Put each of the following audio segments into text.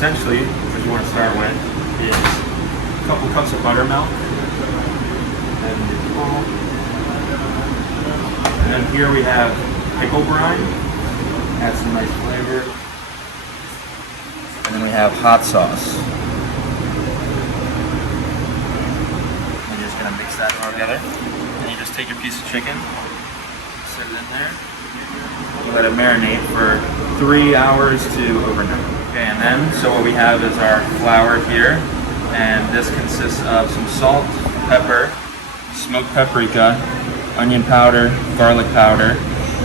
essentially, what you want to start with is a couple cups of buttermilk. And then here we have pickle brine. Add some nice flavor. And then we have hot sauce. And you're just gonna mix that all together. And you just take your piece of chicken, set it in there. You let it marinate for 3 hours to overnight. Okay, and then, so what we have is our flour here. And this consists of some salt, pepper, smoked paprika, onion powder, garlic powder,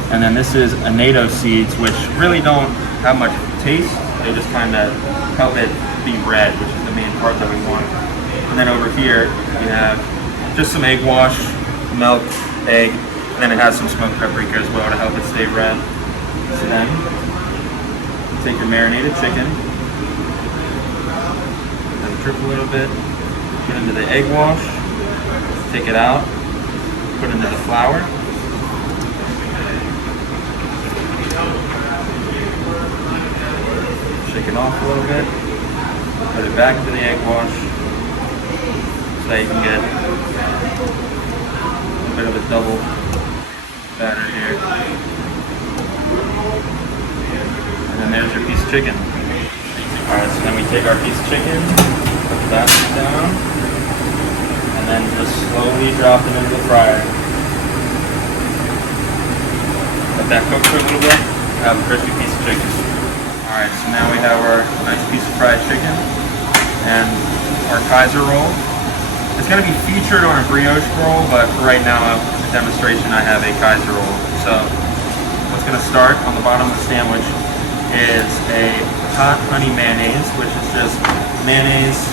and then this is annatto seeds, which really don't have much taste. They just kind of help it be red, which is the main part that we want. And then over here, we have just some egg wash, milk, egg, and then it has some smoked paprika as well to help it stay red. So then, take your marinated chicken, let it drip a little bit, put it into the egg wash, take it out, put it into the flour. Shake it off a little bit, put it back into the egg wash so that you can get a bit of a double batter here. And then there's your piece of chicken. Alright, so then we take our piece of chicken, put the basket down, and then just slowly drop it into the fryer. Let that cook for a little bit, have a crispy piece of chicken. Alright, so now we have our nice piece of fried chicken and our Kaiser roll. It's going to be featured on a brioche roll, but right now, for demonstration, I have a Kaiser roll. So, what's going to start on the bottom of the sandwich is a hot honey mayonnaise, which is just mayonnaise,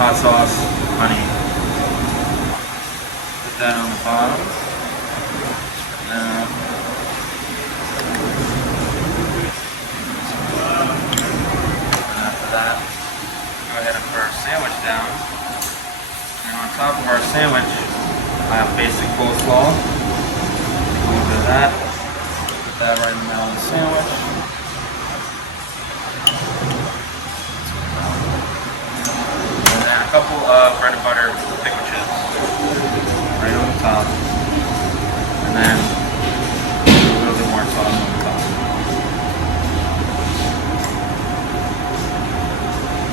hot sauce, honey. Put that on the bottom. And after that, go ahead and put our sandwich down. And on top of our sandwich, I have basic coleslaw. Take a little bit of that. Put that right in the middle of the sandwich. And then a couple of bread and butter pickle chips right on the top. And then a little bit more sauce on the top.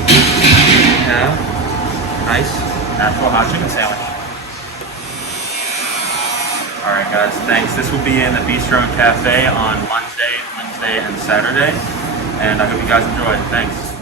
We have nice Nashville hot chicken sandwich. Alright guys, thanks. This will be in the Bistro and Cafe on Monday, Wednesday, and Saturday. And I hope you guys enjoy it. Thanks.